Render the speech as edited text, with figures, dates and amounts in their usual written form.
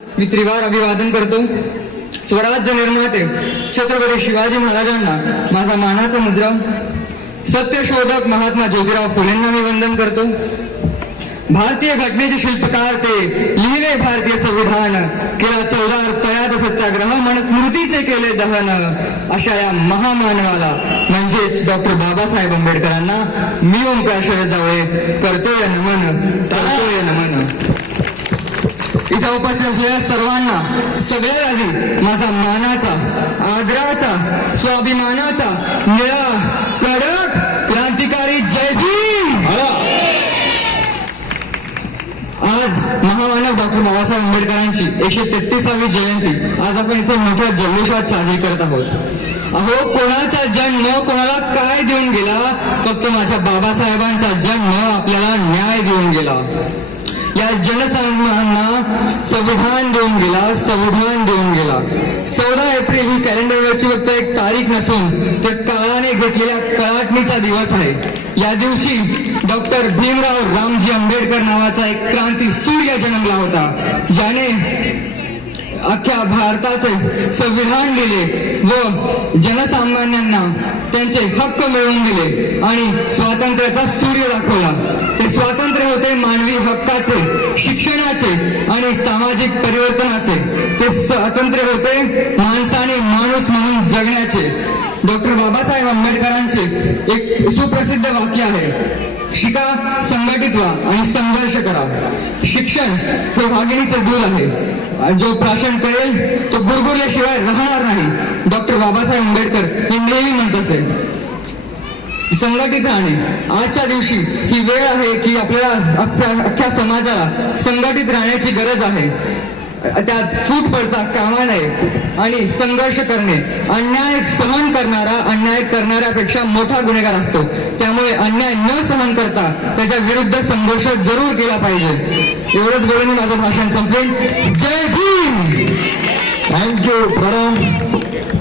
मी त्रिवार अभिवादन करतो. स्वराज्य निर्माते छत्रपती शिवाजी महाराजांना माझा मानाचा मुजरा. सत्यशोधक महात्मा ज्योतिराव फुलेंना मी वंदन करतो. भारतीय घटनेचे शिल्पकार ते, लिहिले भारतीय संविधान, केला 14 तयात सत्याग्रह, मनुस्मृतीचे केले दहन. अशा या महामानवाला म्हणजेच डॉक्टर बाबासाहेब आंबेडकरांना मी ओंकार शरद जावळे करतोय नमन, करतोय नमन. इथं उपस्थित असलेल्या सर्वांना सगळ्यात आधी माझा मानाचा, आदराचा, स्वाभिमानाचा, निळा कडक क्रांतिकारी जय भीम. आज महामानव डॉक्टर बाबासाहेब आंबेडकरांची 133वी जयंती आज आपण इथे मोठ्या जल्लोषात साजरी करत आहोत. अहो, कोणाचा जन्म कोणाला काय देऊन गेला? फक्त माझ्या बाबासाहेबांचा जन्म आपल्याला न्याय देऊन गेला. या जनसामान्यांना संविधान देऊन गेला, संविधान देऊन गेला. 14 एप्रिल ही कॅलेंडरवरची फक्त एक तारीख नसून तर काळाने घेतलेल्या कळाटणीचा दिवस आहे. या दिवशी डॉक्टर भीमराव रामजी आंबेडकर नावाचा एक क्रांती सूर्य जन्मला होता, ज्याने अख्ख्या भारताचे संविधान दिले व जनसामान्यांना त्यांचे हक्क मिळवून दिले आणि स्वातंत्र्याचा सूर्य दाखवला. ते स्वातंत्र्य होते मानवी हक्काचे, शिक्षणाचे आणि सामाजिक परिवर्तनाचे. ते स्वातंत्र्य होते माणसाने माणूस म्हणून जगण्याचे. डॉक्टर बाबासाहेब आंबेडकरांचे एक सुप्रसिद्ध वाक्य आहे, शिका, संघटित व्हा आणि संघर्ष करा. शिक्षण हे वाघिणीचे दूध आहे. जो प्राशन करेल तो गुरगुरल्याशिवाय राहणार नाही. डॉक्टर बाबासाहेब आंबेडकर हे नेहमी म्हणत असे. संघटित राहणे. आजच्या दिवशी ही वेळ आहे की आपल्याला अख्ख्या समाजाला संघटित राहण्याची गरज आहे. त्यात फूट पडता कामा नये आणि संघर्ष करणे. अन्याय सहन करणारा अन्याय करणाऱ्यापेक्षा मोठा गुन्हेगार असतो. त्यामुळे अन्याय न सहन करता त्याच्या विरुद्ध संघर्ष जरूर केला पाहिजे. एवढंच बोलून माझं भाषण संपवेन. जय भीम. थँक्यू.